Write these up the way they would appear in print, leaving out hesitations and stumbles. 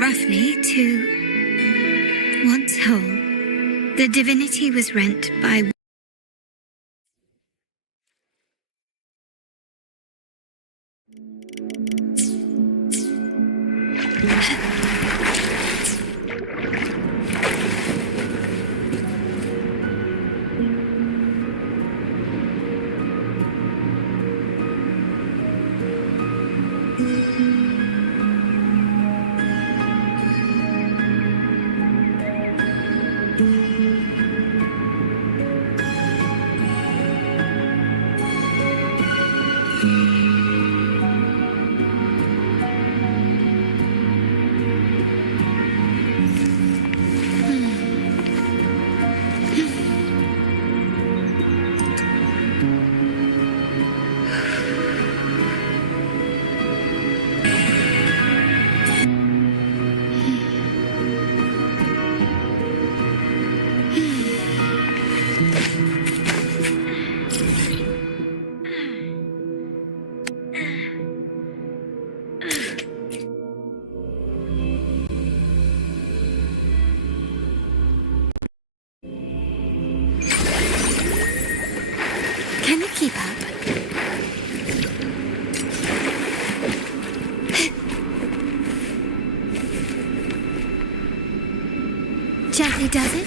roughly to once whole, the divinity was rent by Can you keep up? Gently does it?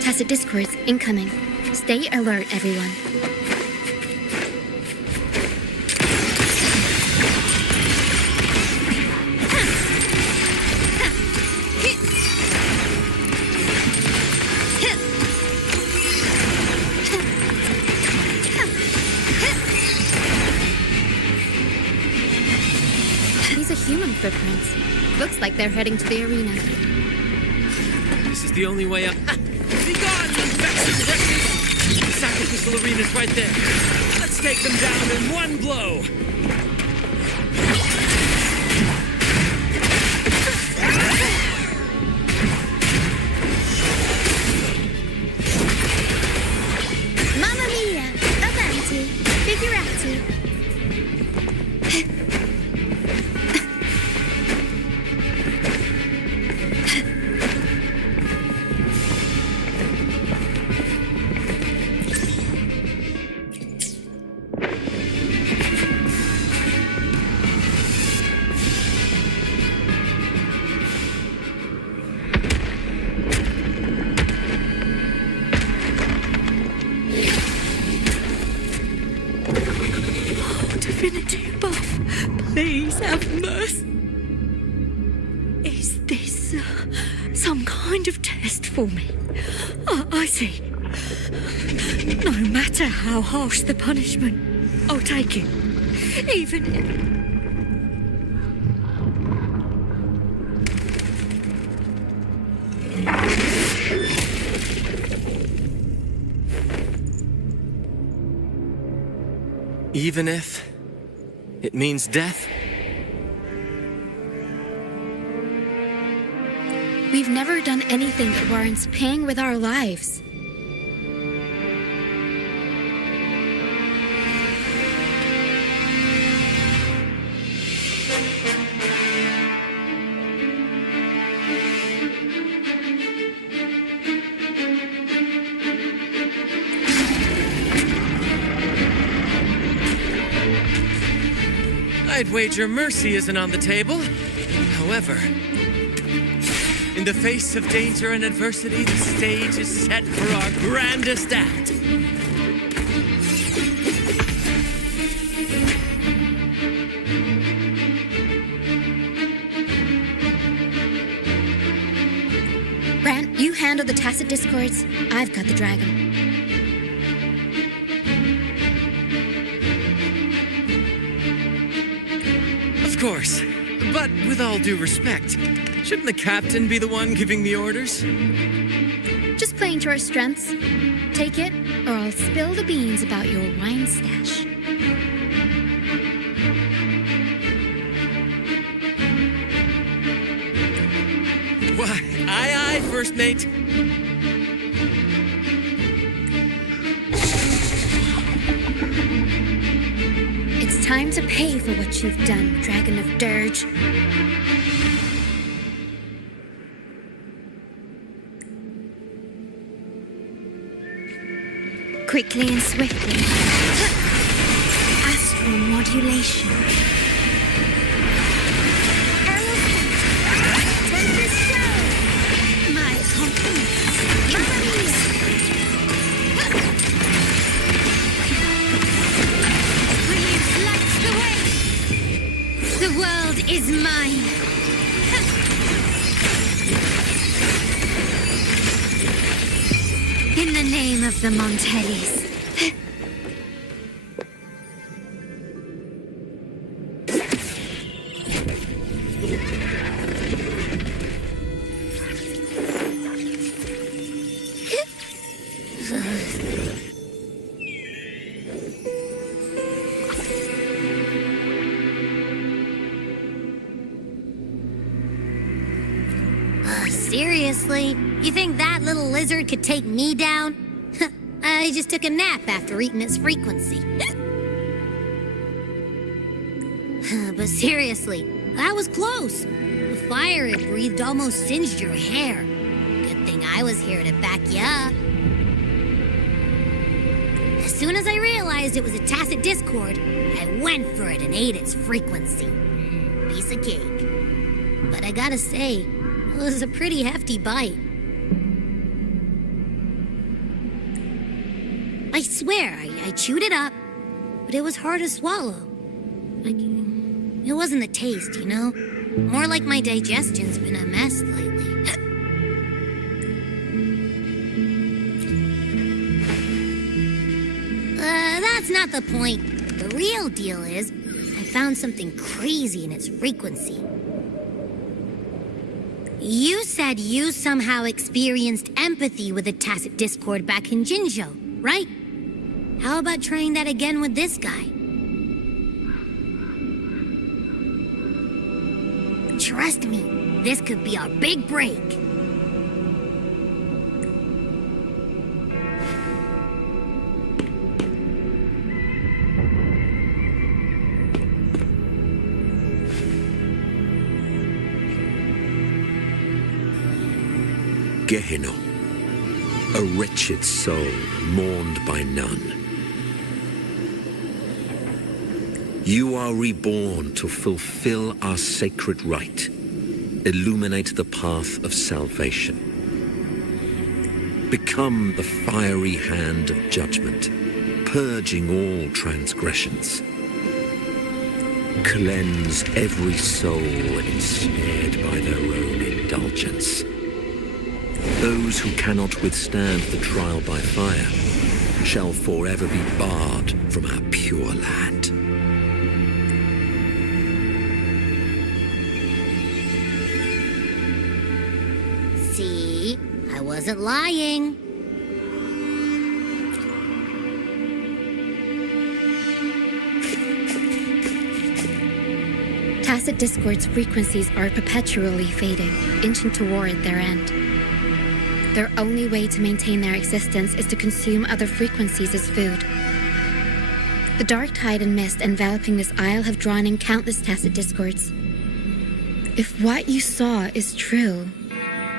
Tacit discourse incoming. Stay alert, everyone. These are human footprints. Looks like they're heading to the arena. This is the only way up. Be gone, you infected wretches! The sacrificial arena's right there. Let's take them down in one blow! Mamma mia! Avanti! Figurati! Divinity above, please have mercy. Is this some kind of test for me? I see. No matter how harsh the punishment, I'll take it. Even if it means death? We've never done anything that warrants paying with our lives. I'd wager mercy isn't on the table. However, in the face of danger and adversity, the stage is set for our grandest act. Ran, you handle the tacit discords. I've got the dragon. Of course. But with all due respect, shouldn't the captain be the one giving the orders? Just playing to our strengths. Take it, or I'll spill the beans about your wine stash. Why, aye, first mate. It's time to pay for what you've done, Dragon of Dirge. Quickly and swiftly. Astral modulation. My compliments. Brilliance lights the way. The world is mine. In the name of the Montellis. Seriously? You think that little lizard could take me down? I just took a nap after eating its frequency. But seriously, that was close. The fire it breathed almost singed your hair. Good thing I was here to back you up. As soon as I realized it was a tacit discord, I went for it and ate its frequency. Piece of cake. But I gotta say, it was a pretty hefty bite. I swear, I chewed it up, but it was hard to swallow. It wasn't the taste, you know? More like my digestion's been a mess lately. That's not the point. The real deal is, I found something crazy in its frequency. You said you somehow experienced empathy with the tacit discord back in Jinzhou, right? How about trying that again with this guy? Trust me, this could be our big break. Gehenna, a wretched soul mourned by none. You are reborn to fulfill our sacred rite, illuminate the path of salvation. Become the fiery hand of judgment, purging all transgressions. Cleanse every soul ensnared by their own indulgence. Those who cannot withstand the trial by fire shall forever be barred from our pure land. See, I wasn't lying. Tacit discord's frequencies are perpetually fading, inching toward their end. Their only way to maintain their existence is to consume other frequencies as food. The dark tide and mist enveloping this isle have drawn in countless tacit discords. If what you saw is true,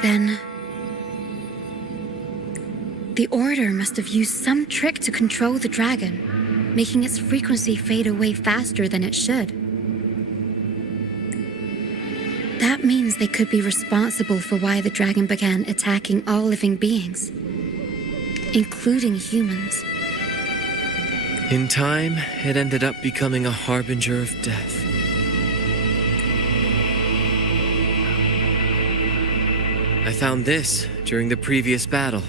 then the Order must have used some trick to control the dragon, making its frequency fade away faster than it should. That means they could be responsible for why the dragon began attacking all living beings, including humans. In time, it ended up becoming a harbinger of death. I found this during the previous battle.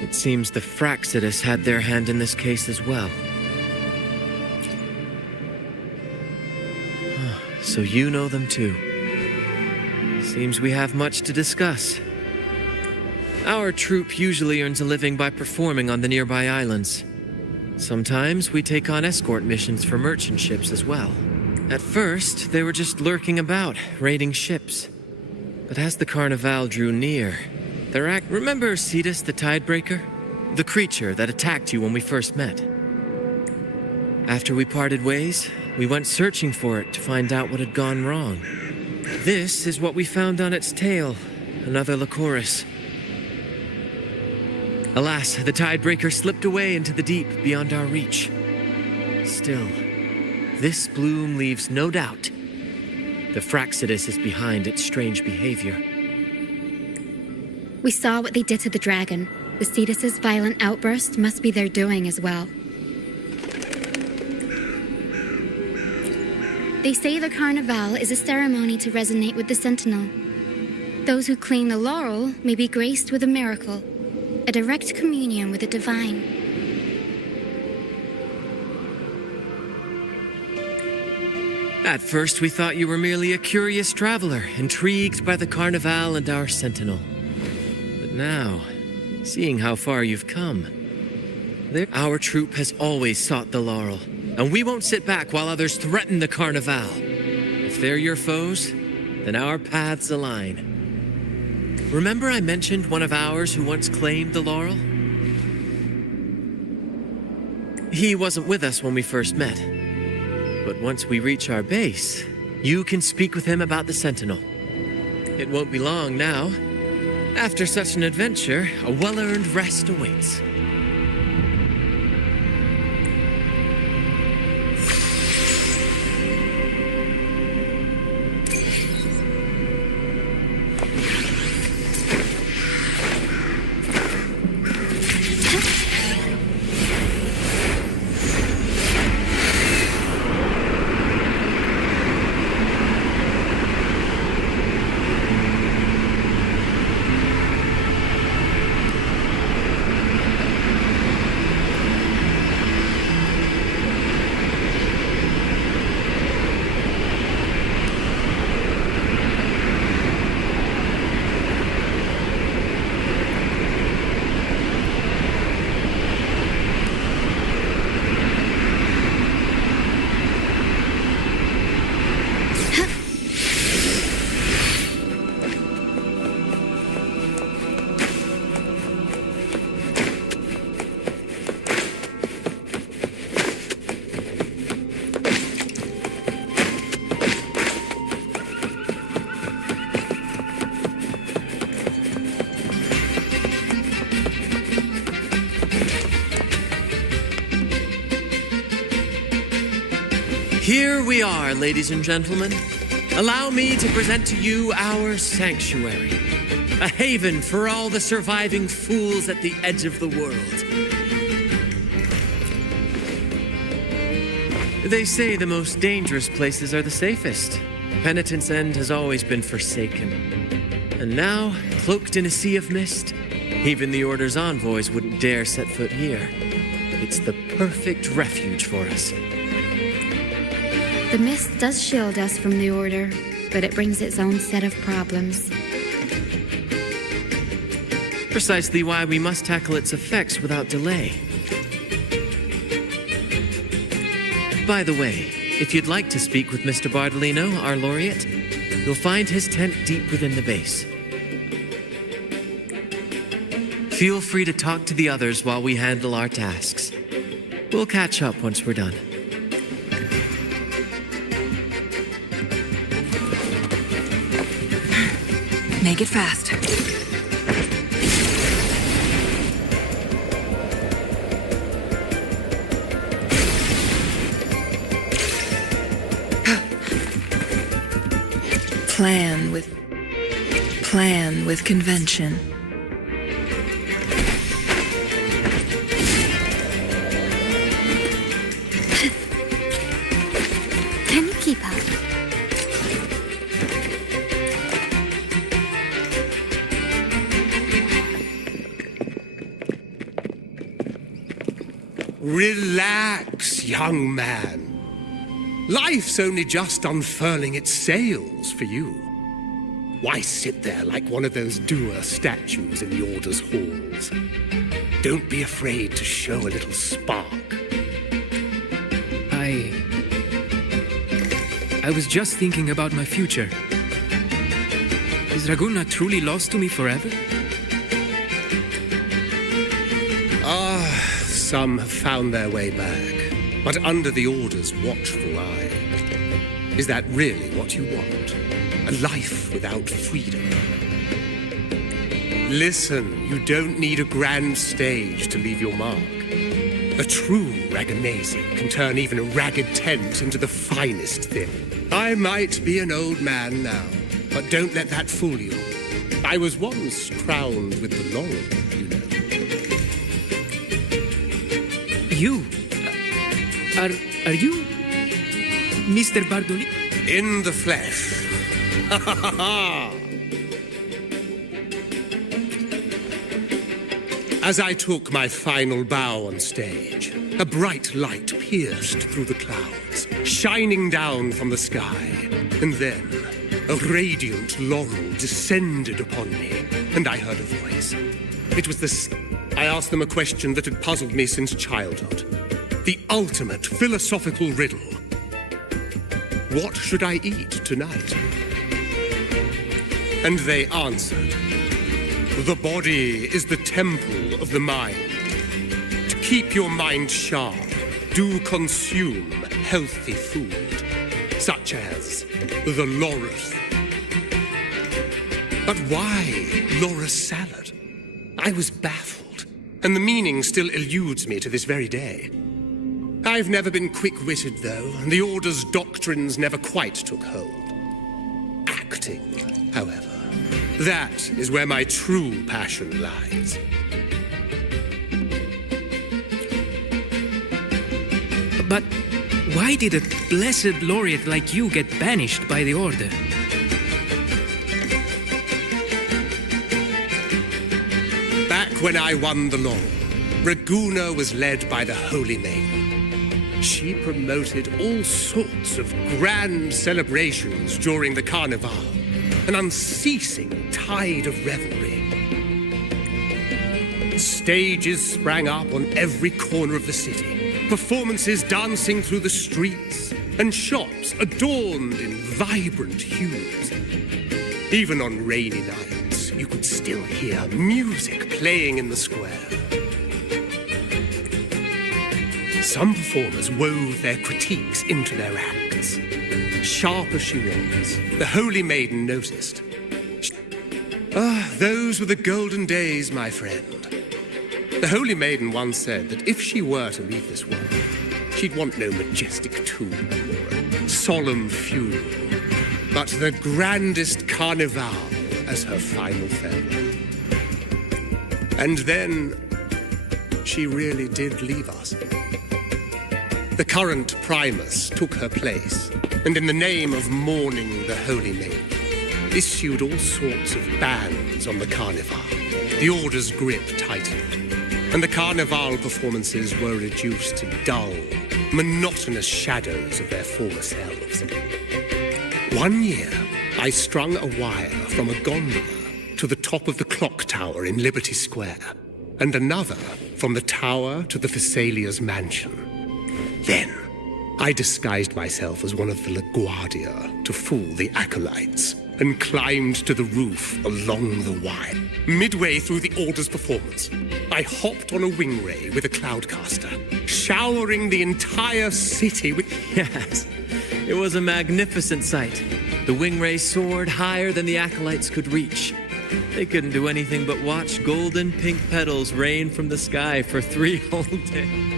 It seems the Fraxidus had their hand in this case as well. So you know them too. Seems we have much to discuss. Our troop usually earns a living by performing on the nearby islands. Sometimes we take on escort missions for merchant ships as well. At first, they were just lurking about, raiding ships. But as the Carnival drew near, Remember Cetus the Tidebreaker? The creature that attacked you when we first met. After we parted ways, we went searching for it to find out what had gone wrong. This is what we found on its tail, another Lycoris. Alas, the Tidebreaker slipped away into the deep beyond our reach. Still, this bloom leaves no doubt. The Fraxidus is behind its strange behavior. We saw what they did to the dragon. The Cetus's violent outburst must be their doing as well. They say the Carnival is a ceremony to resonate with the Sentinel. Those who claim the laurel may be graced with a miracle, a direct communion with the divine. At first, we thought you were merely a curious traveler, intrigued by the Carnival and our Sentinel. But now, seeing how far you've come, our troop has always sought the laurel, and we won't sit back while others threaten the Carnival. If they're your foes, then our paths align. Remember I mentioned one of ours who once claimed the laurel? He wasn't with us when we first met. But once we reach our base, you can speak with him about the Sentinel. It won't be long now. After such an adventure, a well-earned rest awaits. Here we are, ladies and gentlemen. Allow me to present to you our sanctuary, a haven for all the surviving fools at the edge of the world. They say the most dangerous places are the safest. Penitent's End has always been forsaken. And now, cloaked in a sea of mist, even the Order's envoys wouldn't dare set foot here. It's the perfect refuge for us. The mist does shield us from the Order, but it brings its own set of problems. Precisely why we must tackle its effects without delay. By the way, if you'd like to speak with Mr. Bardolino, our laureate, you'll find his tent deep within the base. Feel free to talk to the others while we handle our tasks. We'll catch up once we're done. Make it fast. Plan with convention. Can you keep up? Relax, young man. Life's only just unfurling its sails for you. Why sit there like one of those dour statues in the Order's halls? Don't be afraid to show a little spark. I was just thinking about my future. Is Raguna truly lost to me forever? Some have found their way back, but under the Order's watchful eye. Is that really what you want? A life without freedom? Listen, you don't need a grand stage to leave your mark. A true Raganese can turn even a ragged tent into the finest thing. I might be an old man now, but don't let that fool you. I was once crowned with the laurel, you know. You? Are you Mr. Bardoli? In the flesh. Ha ha ha ha! As I took my final bow on stage, a bright light pierced through the clouds, shining down from the sky. And then, a radiant laurel descended upon me, and I heard a voice. It was I asked them a question that had puzzled me since childhood. The ultimate philosophical riddle. What should I eat tonight? And they answered, the body is the temple of the mind. To keep your mind sharp, do consume healthy food, such as the loris. But why loris salad? I was baffled, and the meaning still eludes me to this very day. I've never been quick-witted, though, and the Order's doctrines never quite took hold. Acting, however, that is where my true passion lies. But why did a blessed laureate like you get banished by the Order? Back when I won the laurel, Raguna was led by the Holy Maiden. She promoted all sorts of grand celebrations during the Carnival, an unceasing tide of revelry. Stages sprang up on every corner of the city, performances dancing through the streets, and shops adorned in vibrant hues. Even on rainy nights, you could still hear music playing in the square. Some performers wove their critiques into their acts. Sharp as she was, the Holy Maiden noticed. Those were the golden days, my friend. The Holy Maiden once said that if she were to leave this world, she'd want no majestic tomb or a solemn funeral, but the grandest carnival as her final farewell. And then she really did leave us. The current Primus took her place, and in the name of mourning the Holy Maiden, issued all sorts of bans on the Carnival. The Order's grip tightened, and the Carnival performances were reduced to dull, monotonous shadows of their former selves. One year, I strung a wire from a gondola to the top of the clock tower in Liberty Square, and another from the tower to the Thessalia's mansion. Then, I disguised myself as one of the LaGuardia to fool the acolytes, and climbed to the roof along the wire. Midway through the Order's performance, I hopped on a wing ray with a cloudcaster, showering the entire city with... Yes, it was a magnificent sight. The wingray soared higher than the acolytes could reach. They couldn't do anything but watch golden pink petals rain from the sky for 3 whole days.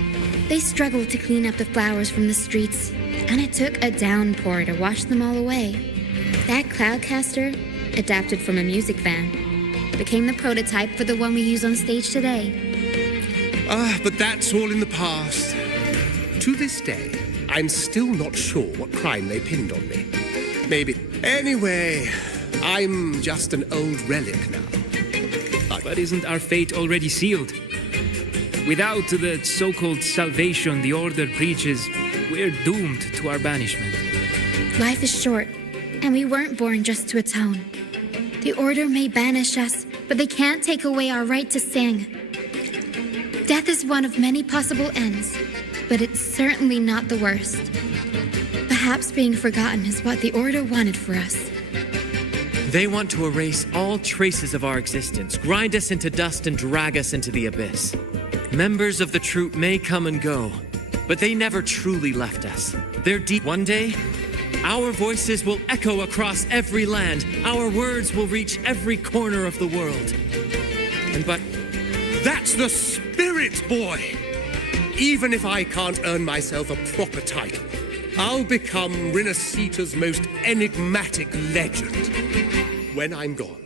They struggled to clean up the flowers from the streets, and it took a downpour to wash them all away. That cloudcaster, adapted from a music van, became the prototype for the one we use on stage today. But that's all in the past. To this day, I'm still not sure what crime they pinned on me. Maybe. Anyway, I'm just an old relic now. But isn't our fate already sealed? Without the so-called salvation the Order preaches, we're doomed to our banishment. Life is short, and we weren't born just to atone. The Order may banish us, but they can't take away our right to sing. Death is one of many possible ends, but it's certainly not the worst. Perhaps being forgotten is what the Order wanted for us. They want to erase all traces of our existence, grind us into dust and drag us into the abyss. Members of the troop may come and go, but they never truly left us. They're deep. One day, our voices will echo across every land. Our words will reach every corner of the world. But That's the spirit, boy! Even if I can't earn myself a proper title, I'll become Rinascita's most enigmatic legend when I'm gone.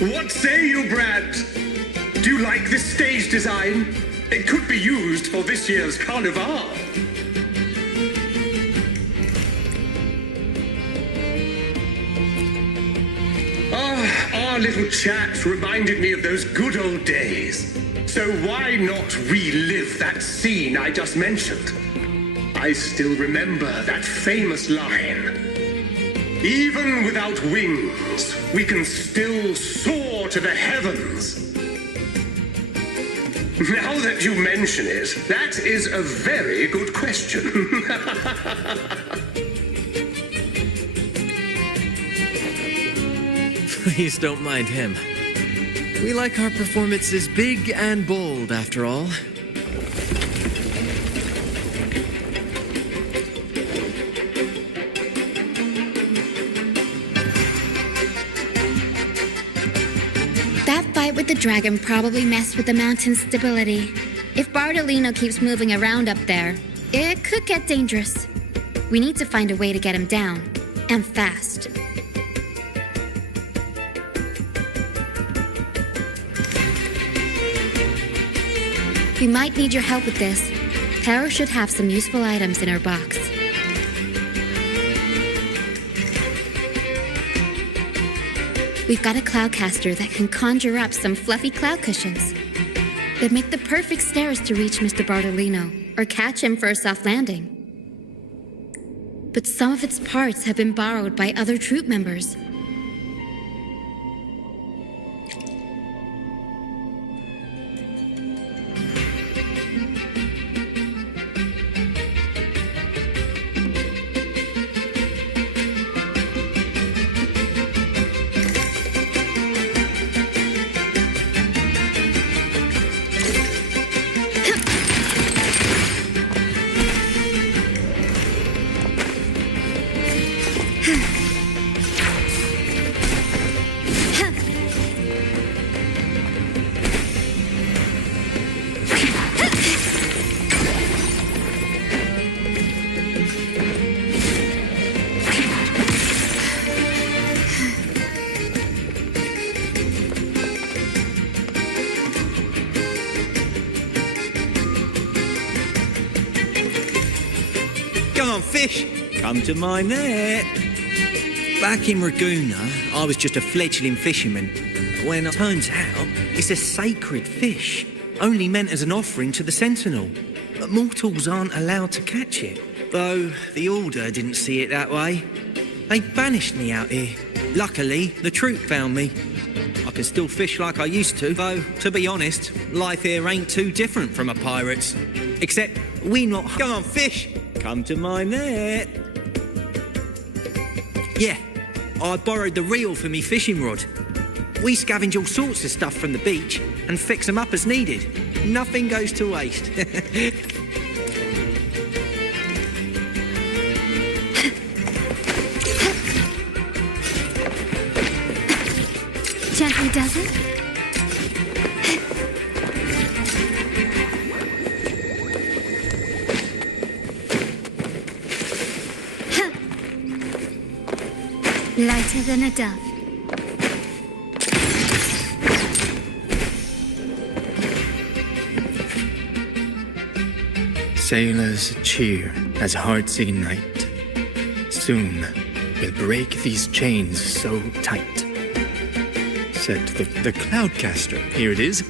What say you, Brad? Do you like this stage design? It could be used for this year's carnival. Our little chat reminded me of those good old days. So why not relive that scene I just mentioned? I still remember that famous line. Even without wings, we can still soar to the heavens. Now that you mention it, that is a very good question. please don't mind him. We like our performances big and bold, after all. That fight with the dragon probably messed with the mountain's stability. If Bartolino keeps moving around up there, it could get dangerous. We need to find a way to get him down, and fast. We might need your help with this. Tara should have some useful items in her box. We've got a cloudcaster that can conjure up some fluffy cloud cushions. They'd make the perfect stairs to reach Mr. Bartolino, or catch him for a soft landing. But some of its parts have been borrowed by other troop members. Come on, fish. Come to my net. Back in Raguna, I was just a fledgling fisherman. When it turns out, it's a sacred fish, only meant as an offering to the Sentinel. But mortals aren't allowed to catch it, though the Order didn't see it that way. They banished me out here. Luckily, the troop found me. I can still fish like I used to, though, to be honest, life here ain't too different from a pirate's. Except, we not... Come on, fish! Come to my net. Yeah, I borrowed the reel for me fishing rod. We scavenge all sorts of stuff from the beach and fix them up as needed. Nothing goes to waste. Gently does it? Lighter than a dove. Sailors cheer as hearts ignite. Soon we'll break these chains so tight. Set the Cloudcaster. Here it is.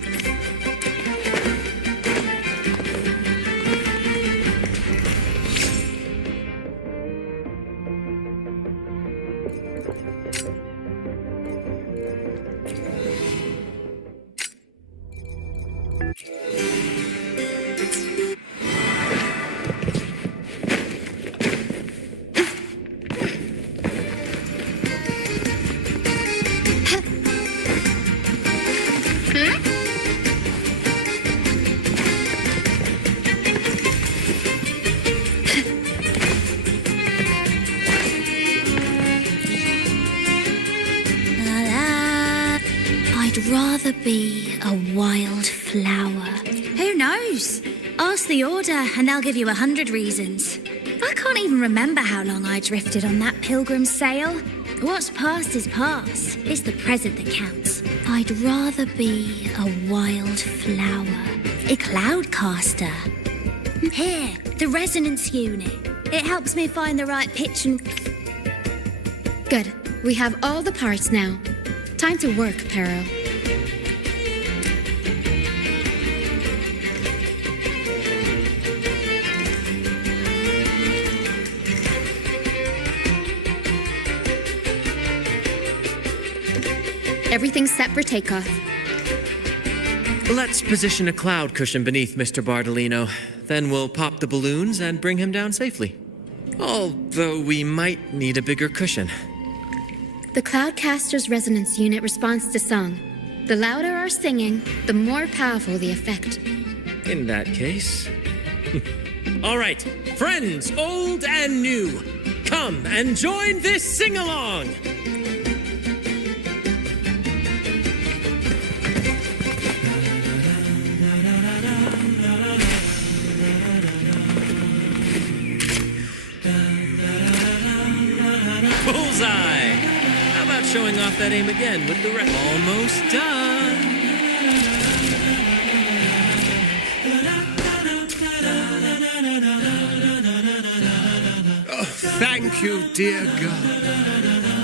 I'd rather be a wild flower. Who knows? Ask the Order and they'll give you 100 reasons. I can't even remember how long I drifted on that pilgrim's sail. What's past is past. It's the present that counts. I'd rather be a wild flower. A cloudcaster. Here, the resonance unit. It helps me find the right pitch and... Good. We have all the parts now. Time to work, Pero. Everything's set for takeoff. Let's position a cloud cushion beneath Mr. Bardolino. Then we'll pop the balloons and bring him down safely. Although we might need a bigger cushion. The Cloudcaster's resonance unit responds to song. The louder our singing, the more powerful the effect. In that case... All right, friends, old and new, come and join this sing-along! Bullseye! How about showing off that aim again with the almost done? Oh, thank you, dear girl.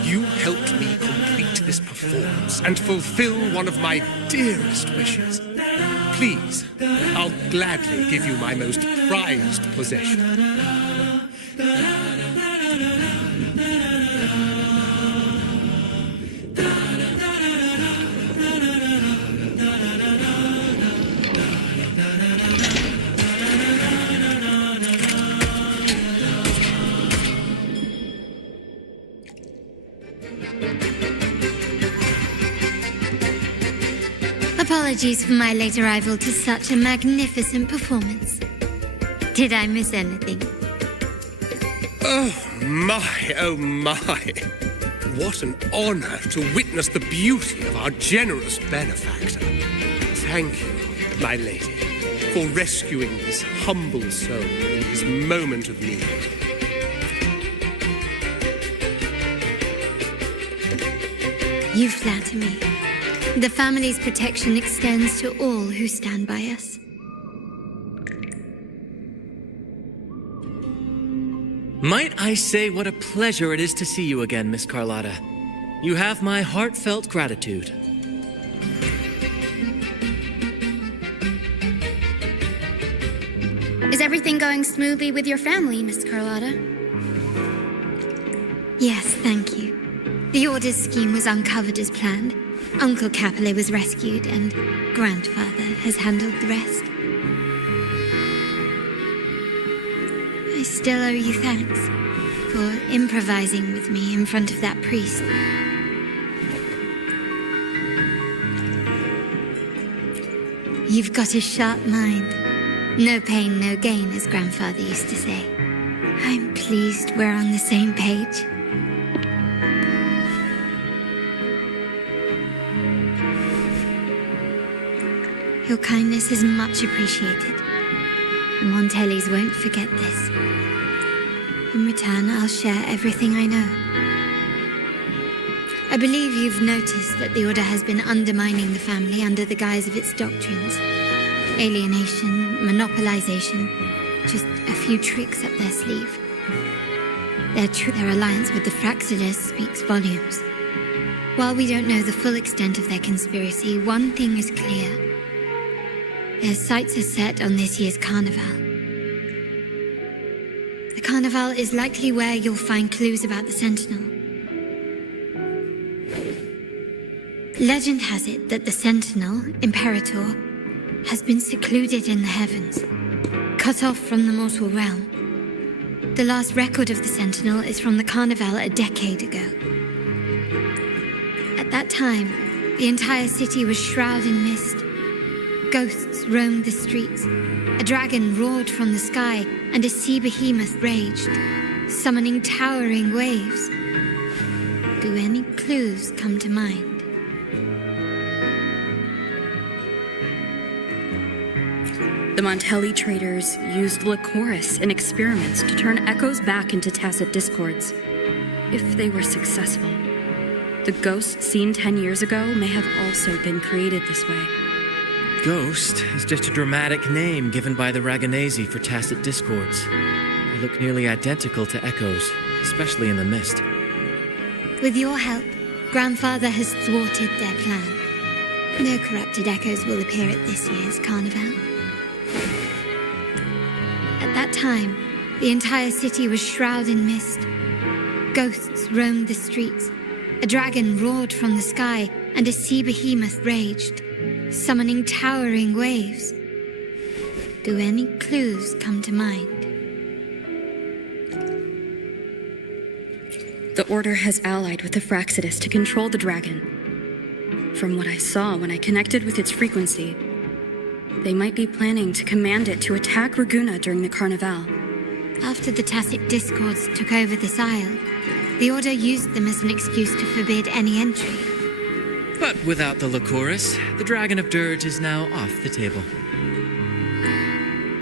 You helped me complete this performance and fulfill one of my dearest wishes. Please, I'll gladly give you my most prized possession. Apologies for my late arrival to such a magnificent performance. Did I miss anything? Oh my. What an honor to witness the beauty of our generous benefactor. Thank you, my lady, for rescuing this humble soul in his moment of need. You flatter me. The family's protection extends to all who stand by us. Might I say what a pleasure it is to see you again, Miss Carlotta. You have my heartfelt gratitude. Is everything going smoothly with your family, Miss Carlotta? Yes, thank you. The Order's scheme was uncovered as planned. Uncle Capilet was rescued, and Grandfather has handled the rest. I still owe you thanks for improvising with me in front of that priest. You've got a sharp mind. No pain, no gain, as Grandfather used to say. I'm pleased we're on the same page. Your kindness is much appreciated. The Montellis won't forget this. In return, I'll share everything I know. I believe you've noticed that the Order has been undermining the family under the guise of its doctrines. Alienation, monopolization, just a few tricks up their sleeve. Their alliance with the Fraxidus speaks volumes. While we don't know the full extent of their conspiracy, one thing is clear. Their sights are set on this year's carnival. The carnival is likely where you'll find clues about the Sentinel. Legend has it that the Sentinel, Imperator, has been secluded in the heavens, cut off from the mortal realm. The last record of the Sentinel is from the Carnival a decade ago. At that time, the entire city was shrouded in mist. Ghosts roamed the streets. A dragon roared from the sky, and a sea behemoth raged, summoning towering waves. Do any clues come to mind? The Montelli traders used Lycoris in experiments to turn echoes back into tacit discords. If they were successful, the ghost seen 10 years ago may have also been created this way. Ghost is just a dramatic name given by the Raganesi for tacit discords. They look nearly identical to echoes, especially in the mist. With your help, Grandfather has thwarted their plan. No corrupted echoes will appear at this year's carnival. At that time, the entire city was shrouded in mist. Ghosts roamed the streets. A dragon roared from the sky, and a sea behemoth raged, summoning towering waves. Do any clues come to mind? The Order has allied with the Fraxidus to control the dragon. From what I saw when I connected with its frequency, they might be planning to command it to attack Raguna during the Carnival. After the tacit discords took over this isle, the Order used them as an excuse to forbid any entry. But without the Lycoris, the Dragon of Dirge is now off the table.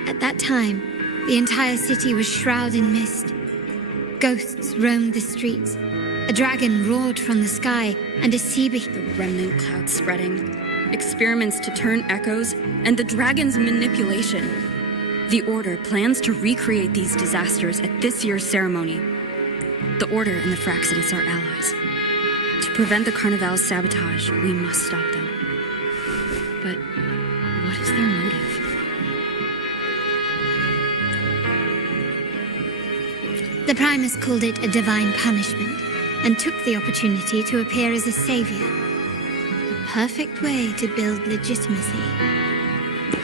At that time, the entire city was shrouded in mist. Ghosts roamed the streets. A dragon roared from the sky, and a sea behemoth. The remnant cloud spreading, experiments to turn echoes, and the dragon's manipulation. The Order plans to recreate these disasters at this year's ceremony. The Order and the Fraxidus are allies. To prevent the Carnival's sabotage, we must stop them. But what is their motive? The Primus called it a divine punishment, and took the opportunity to appear as a savior. A perfect way to build legitimacy.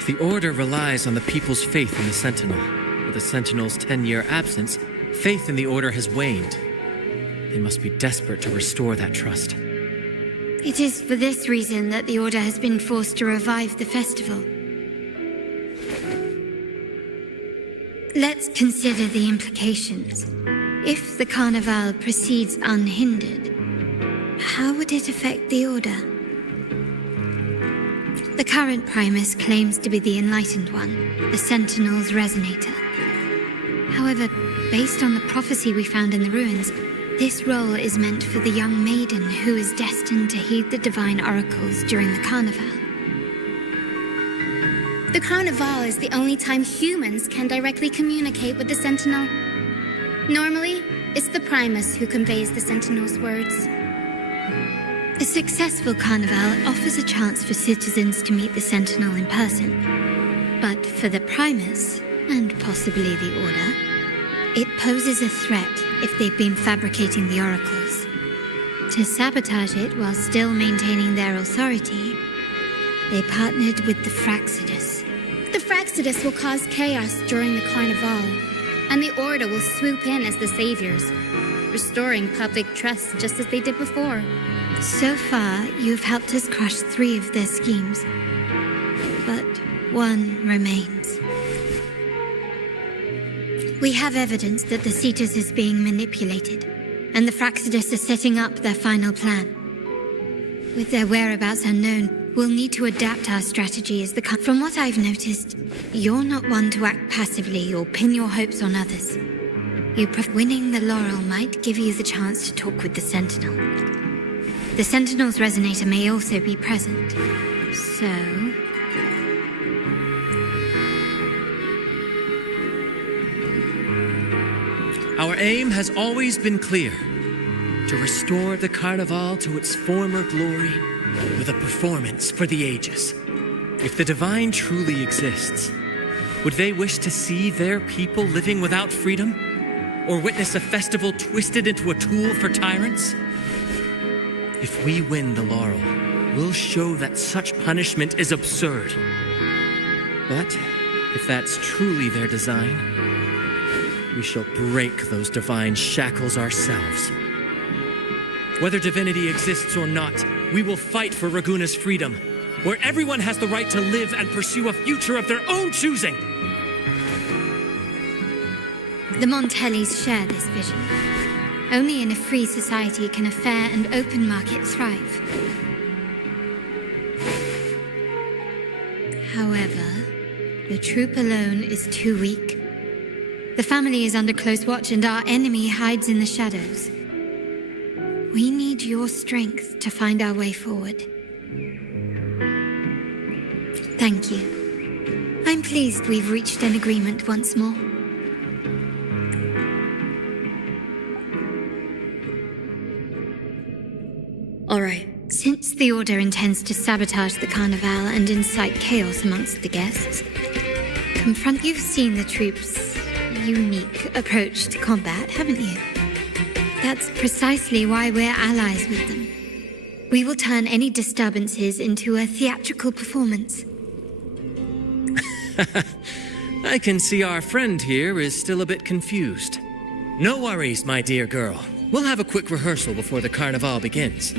The Order relies on the people's faith in the Sentinel. With the Sentinel's 10-year absence, faith in the Order has waned. They must be desperate to restore that trust. It is for this reason that the Order has been forced to revive the festival. Let's consider the implications. If the Carnival proceeds unhindered, how would it affect the Order? The current Primus claims to be the Enlightened One, the Sentinel's Resonator. However, based on the prophecy we found in the ruins, this role is meant for the young maiden who is destined to heed the divine oracles during the Carnival. The Carnival is the only time humans can directly communicate with the Sentinel. Normally, it's the Primus who conveys the Sentinel's words. A successful Carnival offers a chance for citizens to meet the Sentinel in person. But for the Primus, and possibly the Order, it poses a threat if they've been fabricating the oracles. To sabotage it while still maintaining their authority, they partnered with the Fraxidus. The Fraxidus will cause chaos during the Carnival, and the Order will swoop in as the saviors, restoring public trust just as they did before. So far, you've helped us crush 3 of their schemes, but one remains. We have evidence that the Cetus is being manipulated, and the Fraxidus are setting up their final plan. With their whereabouts unknown, we'll need to adapt our strategy as the... From what I've noticed, you're not one to act passively or pin your hopes on others. Winning the laurel might give you the chance to talk with the Sentinel. The Sentinel's resonator may also be present. So... Our aim has always been clear: to restore the Carnival to its former glory with a performance for the ages. If the Divine truly exists, would they wish to see their people living without freedom? Or witness a festival twisted into a tool for tyrants? If we win the laurel, we'll show that such punishment is absurd. But if that's truly their design, we shall break those divine shackles ourselves. Whether divinity exists or not, we will fight for Raguna's freedom, where everyone has the right to live and pursue a future of their own choosing. The Montellys share this vision. Only in a free society can a fair and open market thrive. However, the troop alone is too weak. The family is under close watch and our enemy hides in the shadows. We need your strength to find our way forward. Thank you. I'm pleased we've reached an agreement once more. All right. Since the Order intends to sabotage the Carnival and incite chaos amongst the guests, you've seen the troops' unique approach to combat, haven't you? That's precisely why we're allies with them. We will turn any disturbances into a theatrical performance. I can see our friend here is still a bit confused. No worries, my dear girl. We'll have a quick rehearsal before the Carnival begins.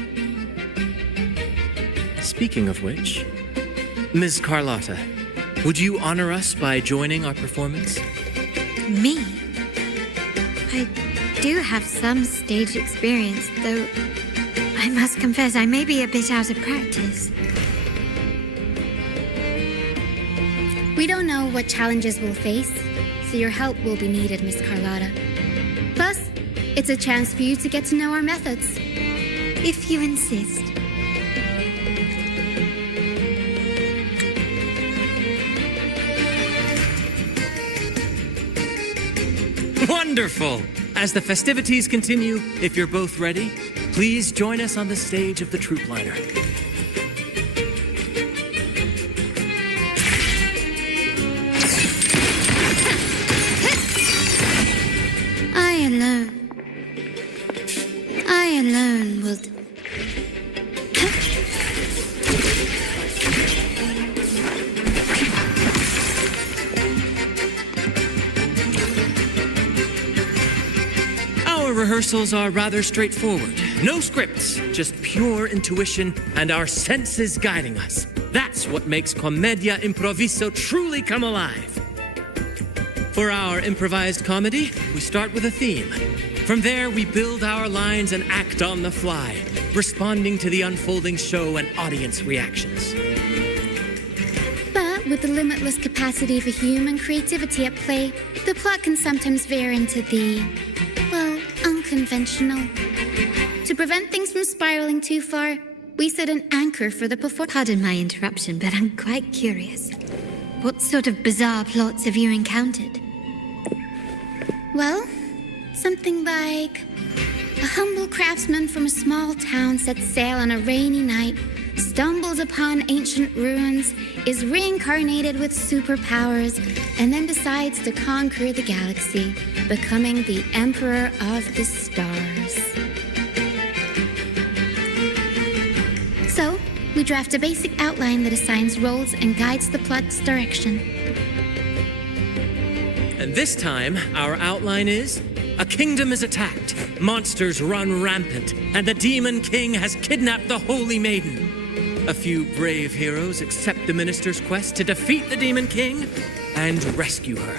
Speaking of which, Ms. Carlotta, would you honor us by joining our performance? Me? I do have some stage experience, though I must confess I may be a bit out of practice. We don't know what challenges we'll face, so your help will be needed, Miss Carlotta. Plus, it's a chance for you to get to know our methods. If you insist. Wonderful! As the festivities continue, if you're both ready, please join us on the stage of the troop liner. I alone will... Our rehearsals are rather straightforward. No scripts, just pure intuition and our senses guiding us. That's what makes Commedia Improviso truly come alive. For our improvised comedy, we start with a theme. From there, we build our lines and act on the fly, responding to the unfolding show and audience reactions. But with the limitless capacity for human creativity at play, the plot can sometimes veer into the, well, unconventional. To prevent things from spiraling too far, we set an anchor for the performance. Pardon my interruption, but I'm quite curious. What sort of bizarre plots have you encountered? Well, something like a humble craftsman from a small town sets sail on a rainy night, stumbles upon ancient ruins, is reincarnated with superpowers, and then decides to conquer the galaxy, becoming the Emperor of the Stars. So, we draft a basic outline that assigns roles and guides the plot's direction. And this time, our outline is: a kingdom is attacked, monsters run rampant, and the Demon King has kidnapped the Holy Maiden. A few brave heroes accept the minister's quest to defeat the Demon King and rescue her.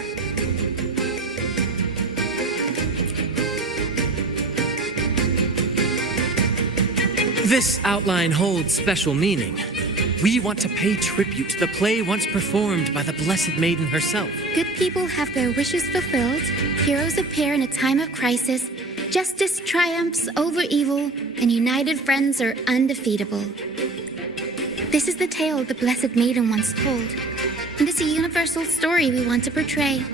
This outline holds special meaning. We want to pay tribute to the play once performed by the Blessed Maiden herself. Good people have their wishes fulfilled, heroes appear in a time of crisis, Justice triumphs over evil, and united friends are undefeatable. This is the tale the Blessed Maiden once told, and it's a universal story we want to portray.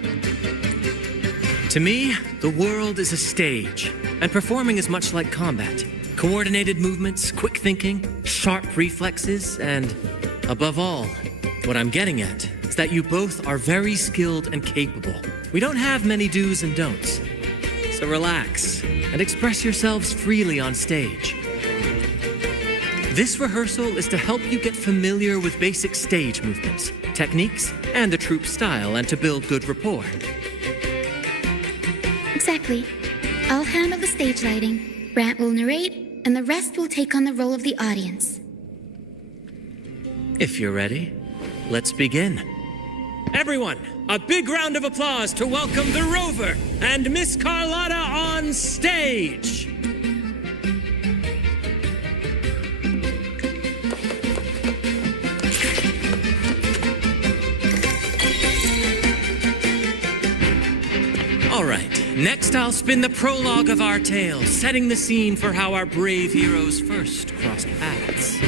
To me, the world is a stage, and performing is much like combat. Coordinated movements, quick thinking, sharp reflexes, and above all, what I'm getting at is that you both are very skilled and capable. We don't have many do's and don'ts. So relax and express yourselves freely on stage. This rehearsal is to help you get familiar with basic stage movements, techniques, and the troupe style, and to build good rapport. Exactly. I'll handle the stage lighting, Brant will narrate, and the rest will take on the role of the audience. If you're ready, let's begin. Everyone, a big round of applause to welcome the Rover and Miss Carlotta on stage. All right, next I'll spin the prologue of our tale, setting the scene for how our brave heroes first crossed paths.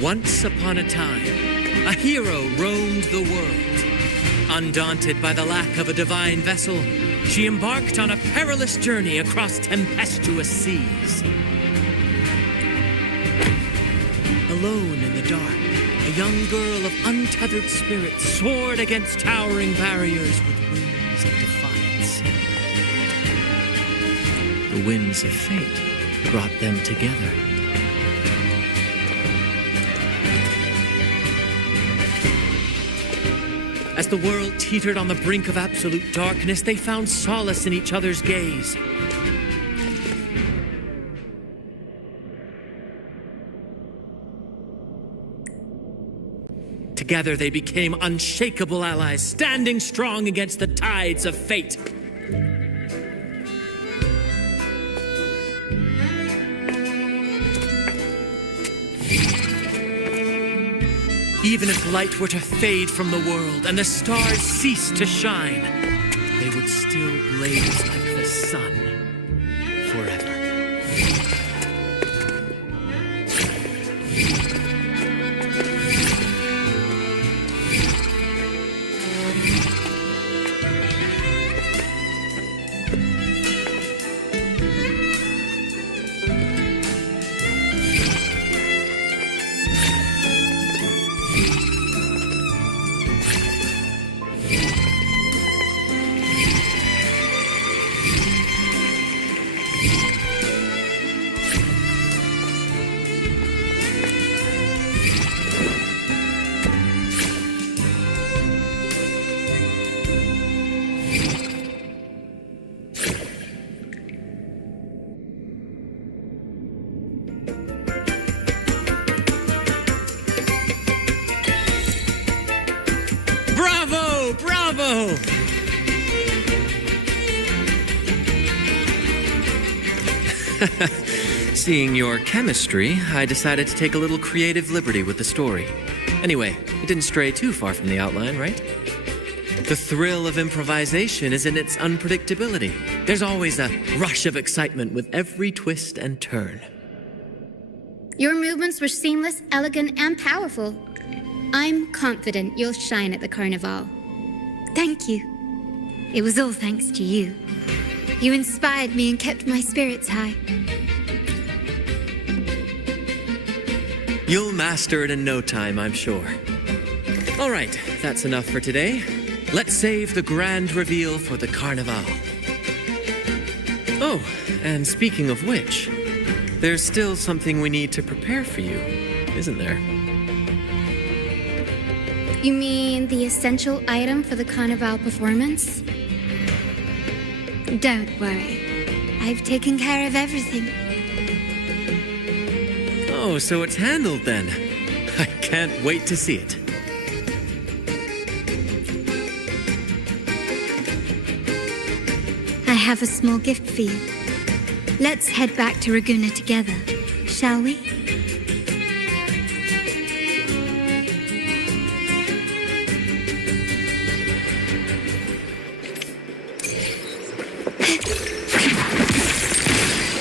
Once upon a time, a hero roamed the world. Undaunted by the lack of a divine vessel, she embarked on a perilous journey across tempestuous seas. Alone in the dark, a young girl of untethered spirit soared against towering barriers with wings of defiance. The winds of fate brought them together. As the world teetered on the brink of absolute darkness, they found solace in each other's gaze. Together they became unshakable allies, standing strong against the tides of fate. Even if light were to fade from the world and the stars cease to shine, they would still blaze like the sun forever. Bravo! Bravo! Seeing your chemistry, I decided to take a little creative liberty with the story. Anyway, it didn't stray too far from the outline, right? The thrill of improvisation is in its unpredictability. There's always a rush of excitement with every twist and turn. Your movements were seamless, elegant, and powerful. I'm confident you'll shine at the carnival. Thank you. It was all thanks to you. You inspired me and kept my spirits high. You'll master it in no time, I'm sure. All right, that's enough for today. Let's save the grand reveal for the Carnival. Oh, and speaking of which, there's still something we need to prepare for you, isn't there? You mean the essential item for the Carnival performance? Don't worry. I've taken care of everything. Oh, so it's handled then. I can't wait to see it. I have a small gift for you. Let's head back to Raguna together, shall we?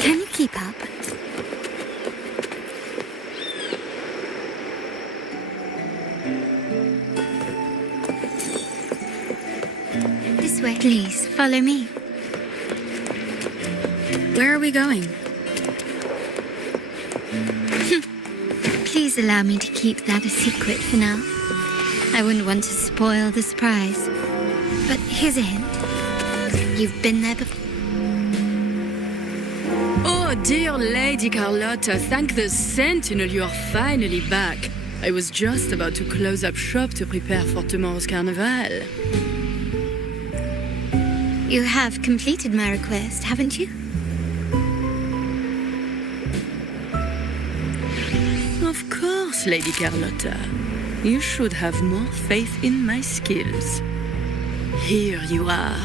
Can you keep up? This way. Please, follow me. Where are we going? Please allow me to keep that a secret for now. I wouldn't want to spoil the surprise. But here's a hint. You've been there before. Oh, dear Lady Carlotta, thank the Sentinel you are finally back. I was just about to close up shop to prepare for tomorrow's carnival. You have completed my request, haven't you? Of course, Lady Carlotta. You should have more faith in my skills. Here you are.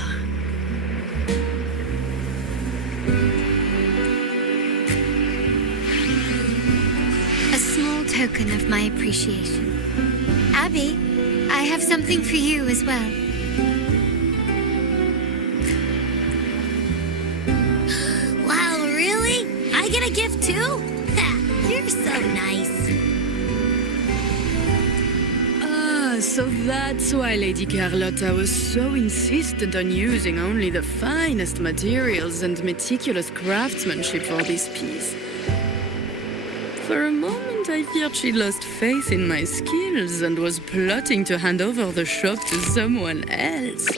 A small token of my appreciation. Abby, I have something for you as well. Wow, really? I get a gift too? You're so nice. So that's why Lady Carlotta was so insistent on using only the finest materials and meticulous craftsmanship for this piece. For a moment, I feared she lost faith in my skills and was plotting to hand over the shop to someone else.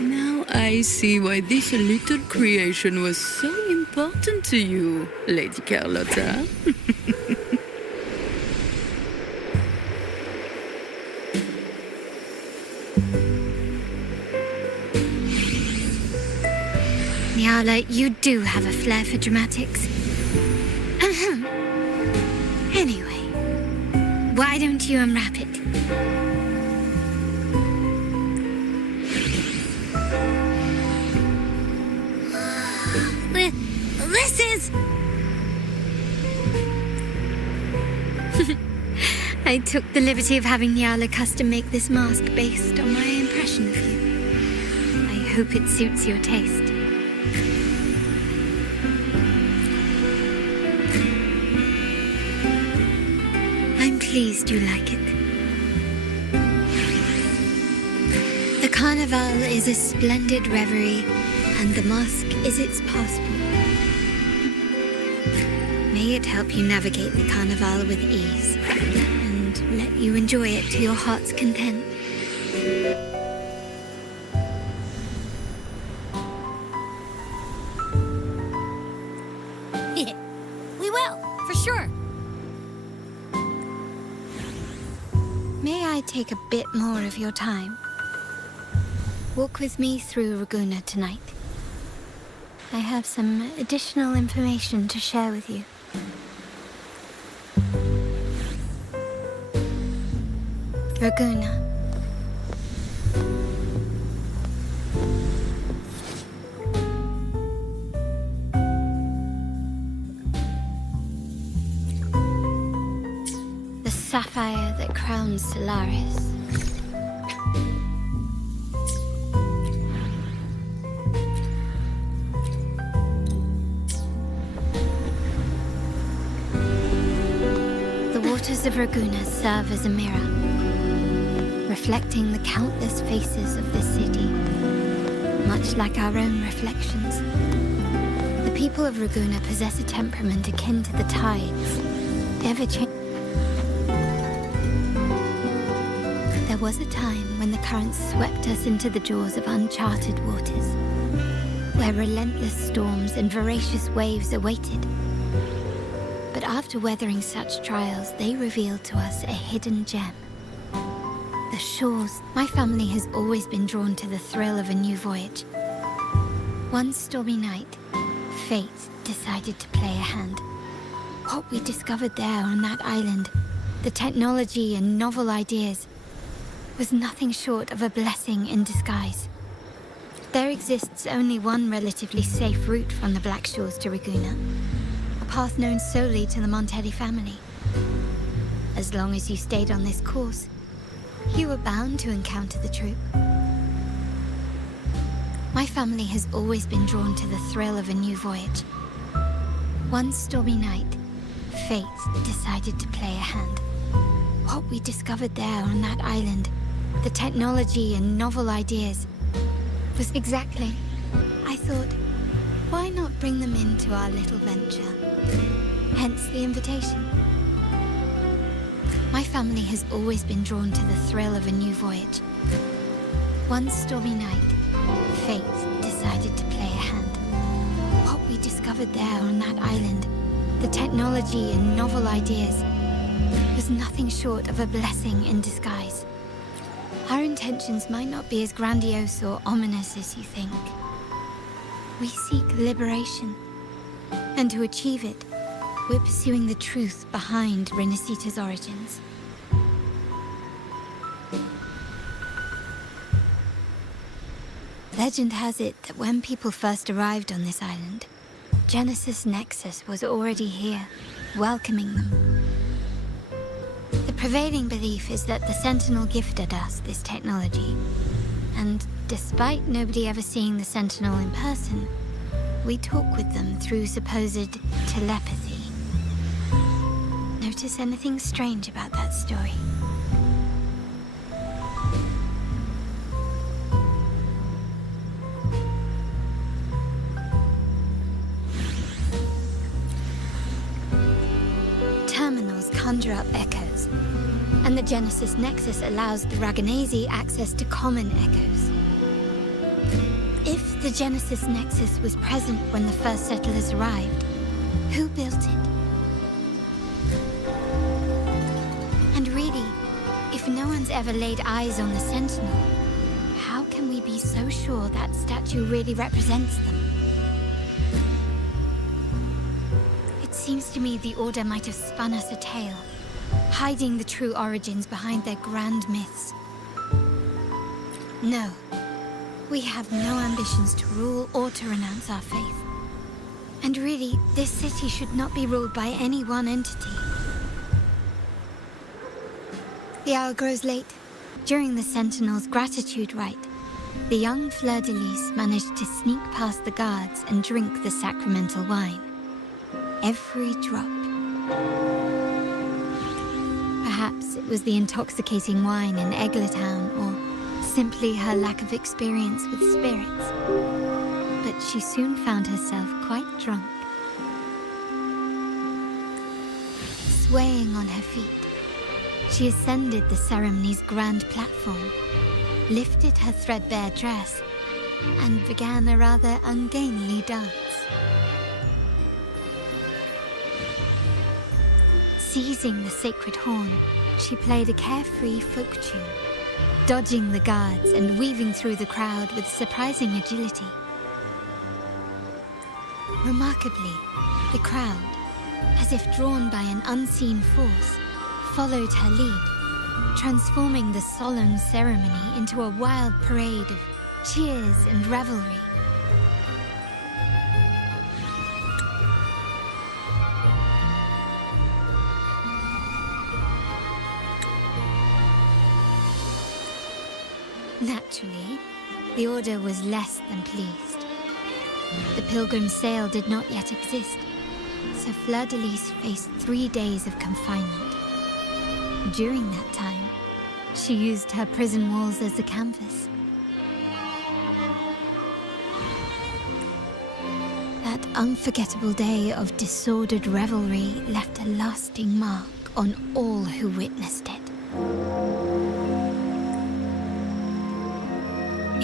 Now I see why this little creation was so important to you, Lady Carlotta. Nyala, you do have a flair for dramatics. Anyway, why don't you unwrap it? This is... I took the liberty of having Nyala custom make this mask based on my impression of you. I hope it suits your taste. I'm pleased you like it. The Carnival is a splendid reverie, and the mask is its passport. May it help you navigate the Carnival with ease, and let you enjoy it to your heart's content. We will, for sure. May I take a bit more of your time? Walk with me through Raguna tonight. I have some additional information to share with you. Raguna. The sapphire that crowns Solaris. The waters of Raguna serve as a mirror, reflecting the countless faces of this city. much like our own reflections. The people of Raguna possess a temperament akin to the tides, ever-changing. There was a time when the currents swept us into the jaws of uncharted waters, where relentless storms and voracious waves awaited. But after weathering such trials, they revealed to us a hidden gem. The shores. My family has always been drawn to the thrill of a new voyage. One stormy night, fate decided to play a hand. What we discovered there on that island, the technology and novel ideas, was nothing short of a blessing in disguise. There exists only one relatively safe route from the Black Shores to Raguna, a path known solely to the Montetti family. As long as you stayed on this course, you were bound to encounter the troop. My family has always been drawn to the thrill of a new voyage. One stormy night, fate decided to play a hand. What we discovered there on that island, the technology and novel ideas, was exactly. I thought, why not bring them into our little venture? Hence the invitation. My family has always been drawn to the thrill of a new voyage. One stormy night, fate decided to play a hand. What we discovered there on that island, the technology and novel ideas, was nothing short of a blessing in disguise. Our intentions might not be as grandiose or ominous as you think. We seek liberation, and to achieve it, we're pursuing the truth behind rinascita's origins. Legend has it that when people first arrived on this island, Genesis Nexus was already here, welcoming them. The prevailing belief is that the Sentinel gifted us this technology, and despite nobody ever seeing the Sentinel in person, we talk with them through supposed telepathy. Notice anything strange about that story? Terminals conjure up echoes, and the Genesis Nexus allows the Raganese access to common echoes. If the Genesis Nexus was present when the first settlers arrived, who built it? And really, if no one's ever laid eyes on the Sentinel, how can we be so sure that statue really represents them? It seems to me the Order might have spun us a tale, hiding the true origins behind their grand myths. No, we have no ambitions to rule or to renounce our faith. And really, this city should not be ruled by any one entity. The hour grows late. During the Sentinel's gratitude rite, the young fleur-de-lis managed to sneak past the guards and drink the sacramental wine. Every drop. Perhaps it was the intoxicating wine in Eggletown, or simply her lack of experience with spirits. But she soon found herself quite drunk. Swaying on her feet, she ascended the ceremony's grand platform, lifted her threadbare dress, and began a rather ungainly dance. Seizing the sacred horn, she played a carefree folk tune, dodging the guards and weaving through the crowd with surprising agility. Remarkably, the crowd, as if drawn by an unseen force, followed her lead, transforming the solemn ceremony into a wild parade of cheers and revelry. Naturally, the Order was less than pleased. The pilgrim sale did not yet exist, so Fleur-de-Lis faced 3 days of confinement. During that time, she used her prison walls as a canvas. unforgettable day of disordered revelry left a lasting mark on all who witnessed it.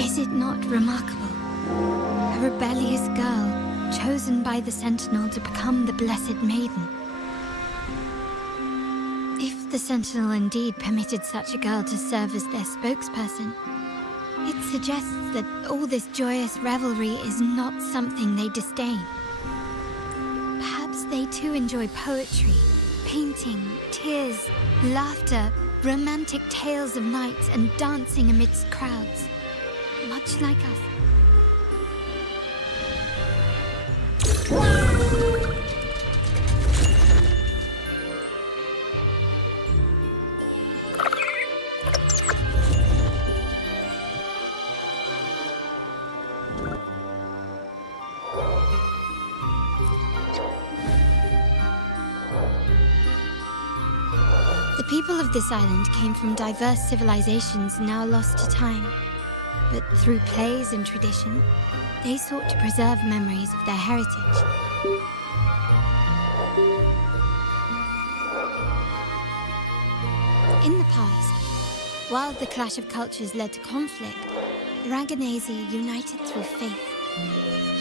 Is it not remarkable? A rebellious girl chosen by the Sentinel to become the Blessed Maiden. If the Sentinel indeed permitted such a girl to serve as their spokesperson, it suggests that all this joyous revelry is not something they disdain. Perhaps they too enjoy poetry, painting, tears, laughter, romantic tales of nights, and dancing amidst crowds, much like us. The people of this island came from diverse civilizations now lost to time. But through plays and tradition, they sought to preserve memories of their heritage. In the past, while the clash of cultures led to conflict, the Raganazi united through faith.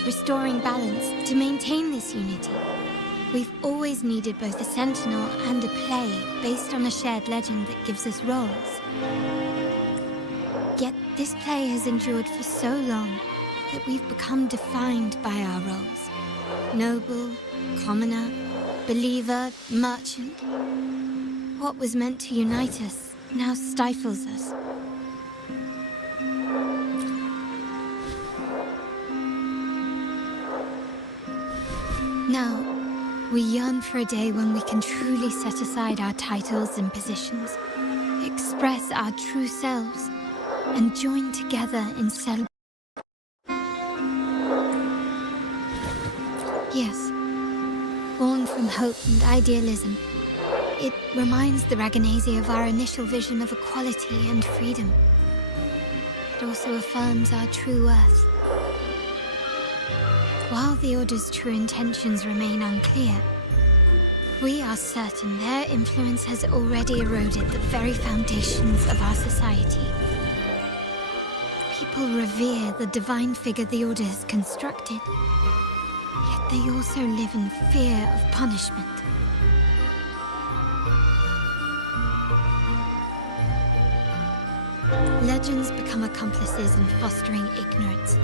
Restoring balance to maintain this unity, we've always needed both a sentinel and a play based on a shared legend that gives us roles. Yet this play has endured for so long that we've become defined by our roles. Noble, commoner, believer, merchant. What was meant to unite us now stifles us. Now, we yearn for a day when we can truly set aside our titles and positions, express our true selves, and join together in celebration. Yes, born from hope and idealism, it reminds the Raganazi of our initial vision of equality and freedom. It also affirms our true worth. While the Order's true intentions remain unclear, we are certain their influence has already eroded the very foundations of our society. People revere the divine figure the Order has constructed, yet they also live in fear of punishment. Legends become accomplices in fostering ignorance,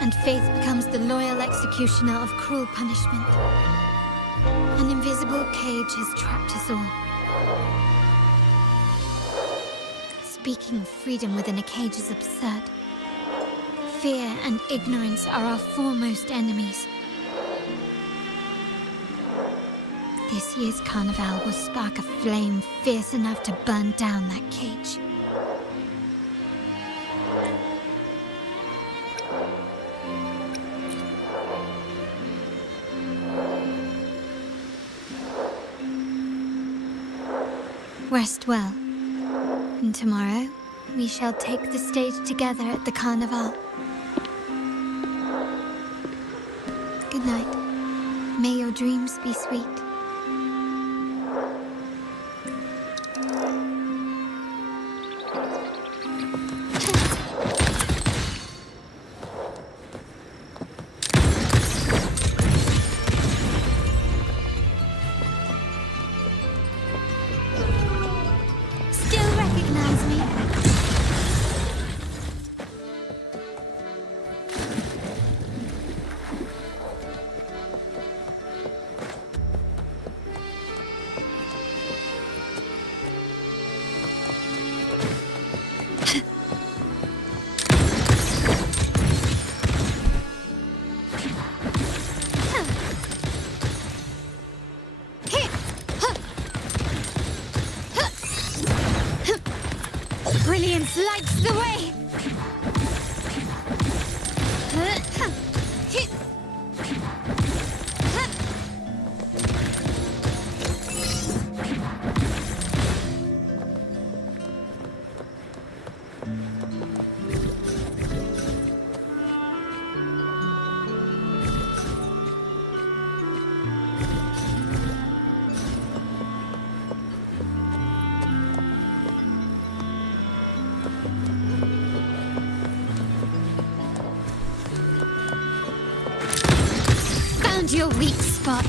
and faith becomes the loyal executioner of cruel punishment. An invisible cage has trapped us all. Speaking of freedom within a cage is absurd. Fear and ignorance are our foremost enemies. This year's carnival will spark a flame fierce enough to burn down that cage. Rest well, and tomorrow we shall take the stage together at the carnival. Good night. May your dreams be sweet. Brilliance lights the way! find your weak spot.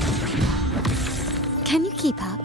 Can you keep up?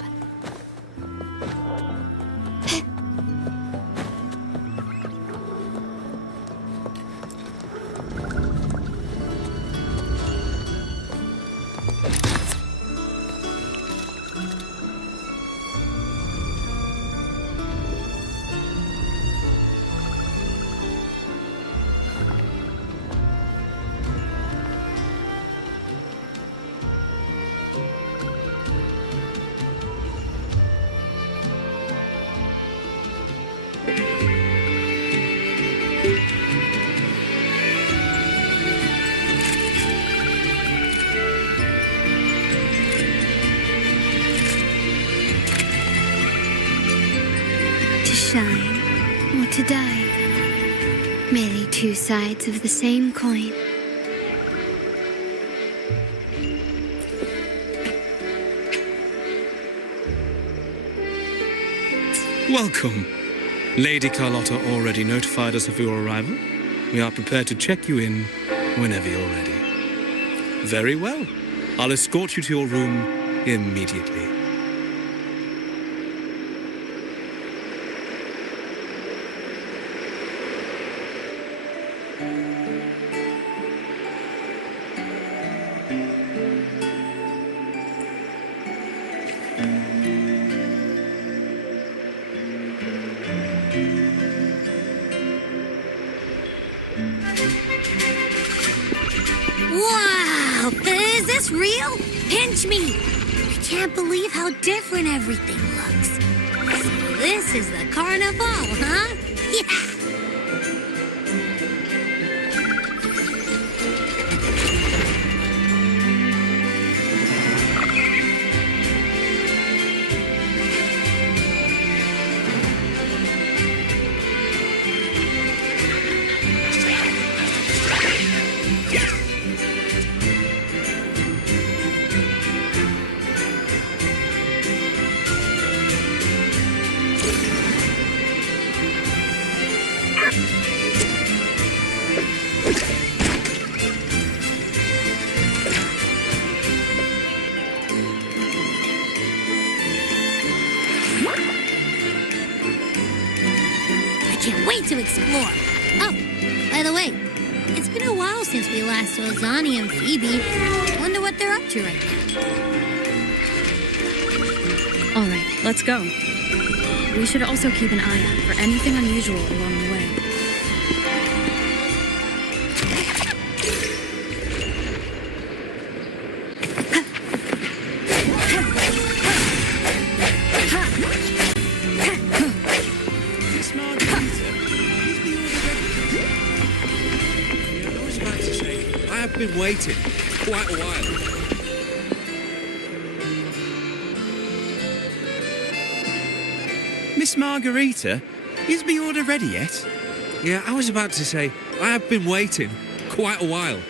To shine or to die. Merely two sides of the same coin. Welcome. Lady Carlotta already notified us of your arrival. We are prepared to check you in whenever you're ready. Very well. I'll escort you to your room immediately. Wow! Is this real? Pinch me! I can't believe how different everything looks. So this is the carnival, huh? Yeah! Can't wait to explore. Oh, by the way, it's been a while since we last saw Zani and Phoebe. Wonder what they're up to right now. All right, let's go. We should also keep an eye out for anything unusual along the way. I've been waiting quite a while. Miss Margarita, is the order ready yet? Yeah, I was about to say, I have been waiting quite a while.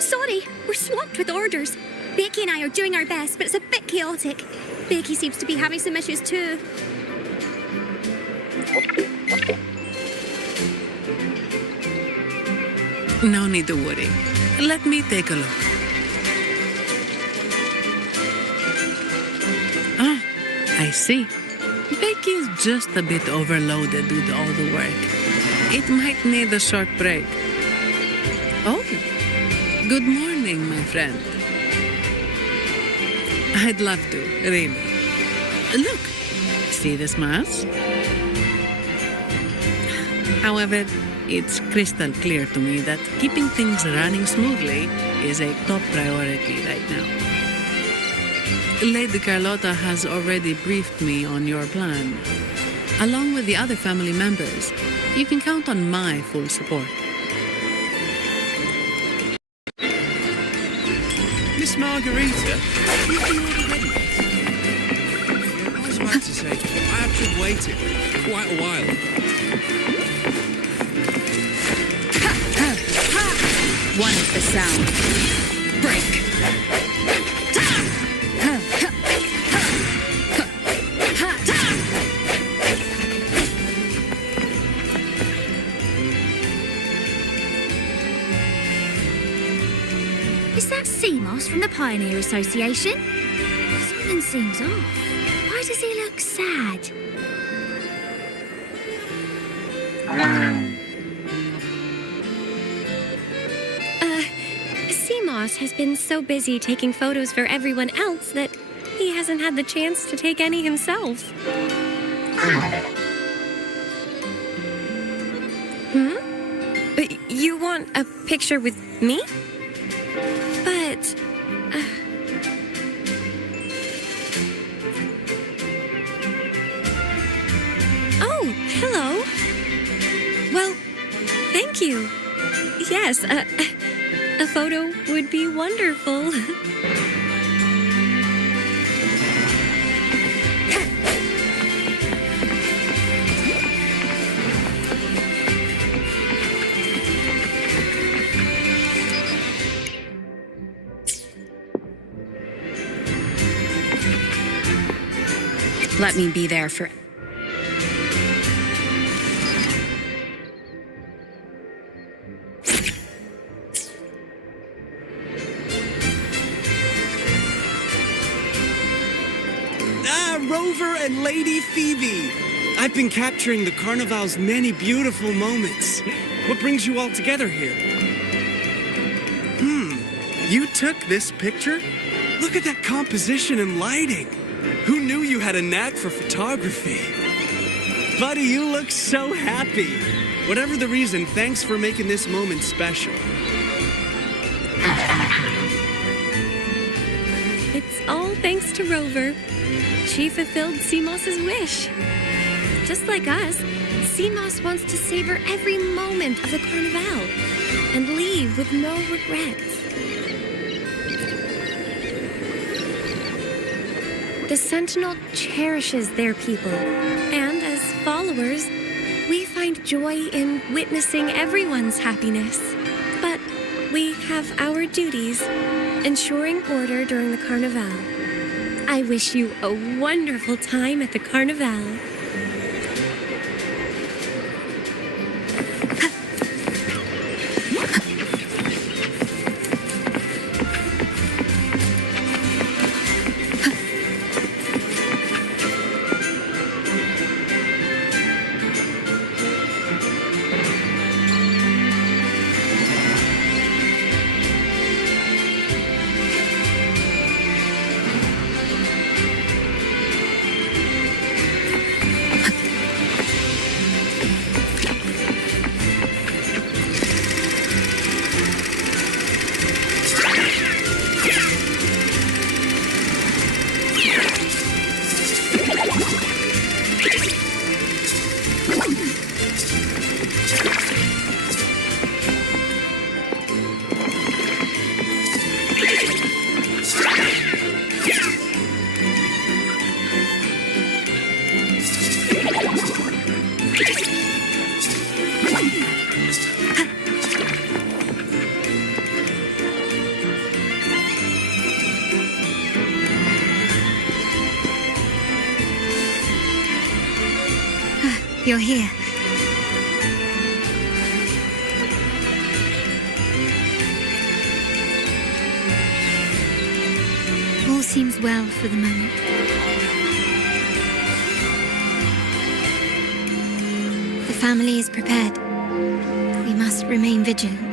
Sorry, we're swamped with orders. Becky and I are doing our best, but it's a bit chaotic. Becky seems to be having some issues too. No need to worry. Let me take a look. Ah, I see. Becky is just a bit overloaded with all the work. It might need a short break. Oh, good morning, my friend. I'd love to, really. Look, see this mask? However, it's crystal clear to me that keeping things running smoothly is a top priority right now. Lady Carlotta has already briefed me on your plan. Along with the other family members, you can count on my full support. Miss Margarita, is the order ready yet? Yeah, I was about to say, I have been waiting quite a while. One with the sound. Break. Is that Sea Moss from the Pioneer Association. Something seems off. Why does he look sad? Sea Moss has been so busy taking photos for everyone else that he hasn't had the chance to take any himself. You want a picture with me? But... Oh, hello. Well, thank you. Yes, a photo would be wonderful. Let me be there for... Rover and Lady Phoebe. I've been capturing the Carnival's many beautiful moments. What brings you all together here? You took this picture? Look at that composition and lighting. Who knew you had a knack for photography? Buddy, you look so happy. Whatever the reason, thanks for making this moment special. It's all thanks to Rover. She fulfilled Sea Moss's wish. Just like us, Sea Moss wants to savor every moment of the Carnival and leave with no regrets. The Sentinel cherishes their people, and as followers, we find joy in witnessing everyone's happiness. But we have our duties, ensuring order during the Carnival. I wish you a wonderful time at the Carnival. You're here. All seems well for the moment. The family is prepared. We must remain vigilant.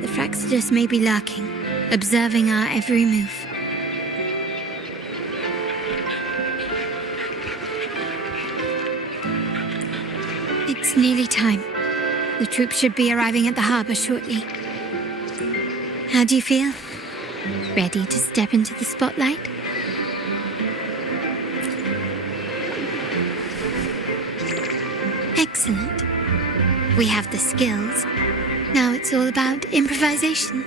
The Fraxidus may be lurking, observing our every move. It's nearly time. The troops should be arriving at the harbor shortly. How do you feel? Ready to step into the spotlight? Excellent. We have the skills. Now it's all about improvisation.